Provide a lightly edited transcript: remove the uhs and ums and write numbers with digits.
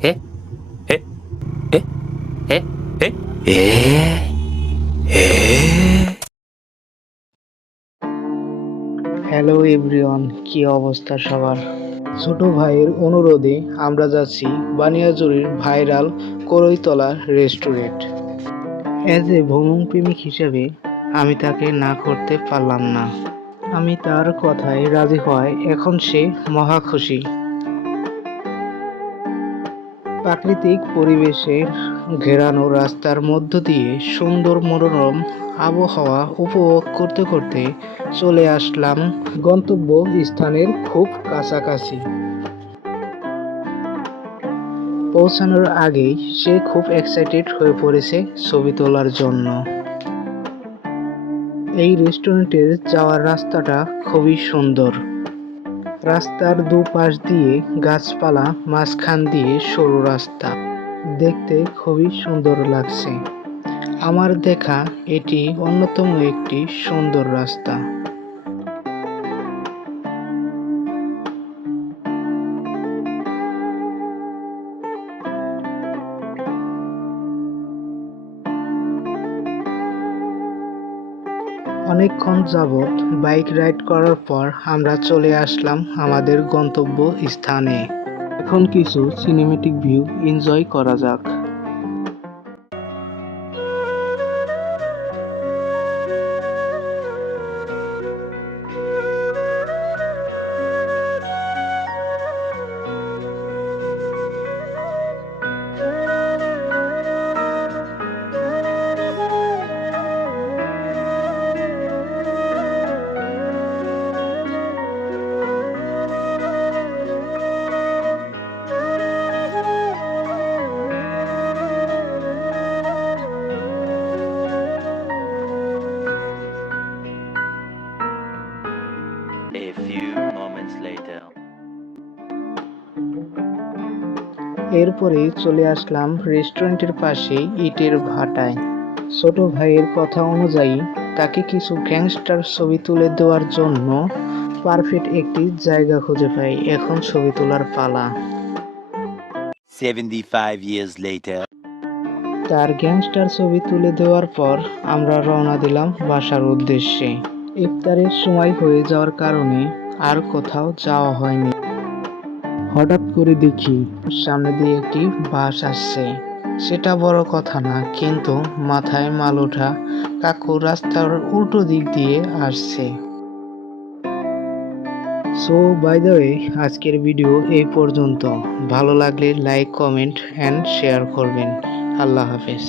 ええええええহ্যালো everyone, কি অবস্থা সবার? ছোট ভাইয়ের অনুরোধে আমরা যাচ্ছি বানিয়াজুরির viral Koroitola restaurant. As a ভ্রমণ প্রেমিক হিসেবে আমি তাকে না করতে পারলাম না। আমি তার কথায় রাজি হওয়ায় এখন সে মহা খুশি। প্রাকৃতিক পরিবেশের ঘেরানো রাস্তার মধ্য দিয়ে সুন্দর মনোরম আবহাওয়া উপভোগ করতে করতে চলে আসলাম গন্তব্য স্থানের খুব কাছাকাছি। পৌঁছানোর আগেই সে খুব এক্সাইটেড হয়ে পড়েছে ছবি তোলার জন্য। এই রেস্টুরেন্টের যাওয়ার রাস্তাটা খুবই সুন্দর। রাস্তার দুপাশ দিয়ে গাছপালা, মাঝখান দিয়ে সরু রাস্তা, দেখতে খুবই সুন্দর লাগছে। আমার দেখা এটি অন্যতম একটি সুন্দর রাস্তা। অনেকক্ষণ যাবৎ বাইক রাইড করার পর আমরা চলে আসলাম আমাদের গন্তব্য স্থানে। এখন কিছু সিনেমেটিক ভিউ এনজয় করা যাক। A few moments later. এরপরে চলে আসলাম রেস্টুরেন্টের পাশে ইটের ভাটায়। ছোট ভাইয়ের কথা অনুযায়ী তাকে কিছু গ্যাংস্টার ছবি তুলে দেওয়ার জন্য পারফেক্ট একটি জায়গা খুঁজে পাই। এখন ছবি তোলার পালা। 75 years later. তার গ্যাংস্টার ছবি তুলে দেওয়ার পর আমরা রওনা দিলাম বাসার উদ্দেশ্যে। ইফতারের সময় হয়ে যাওয়ার কারণে আর কোথাও যাওয়া হয়নি। হঠাৎ করে দেখি সামনে দিয়ে একটি বাস আসছে। সেটা বড় কথা না, কিন্তু মাথায় মাল ওঠা কাকু রাস্তার উল্টো দিক দিয়ে আসছে। সো বাই দ্য ওয়ে, আজকের ভিডিও এই পর্যন্ত। ভালো লাগলে লাইক, কমেন্ট অ্যান্ড শেয়ার করবেন। আল্লাহ হাফেজ।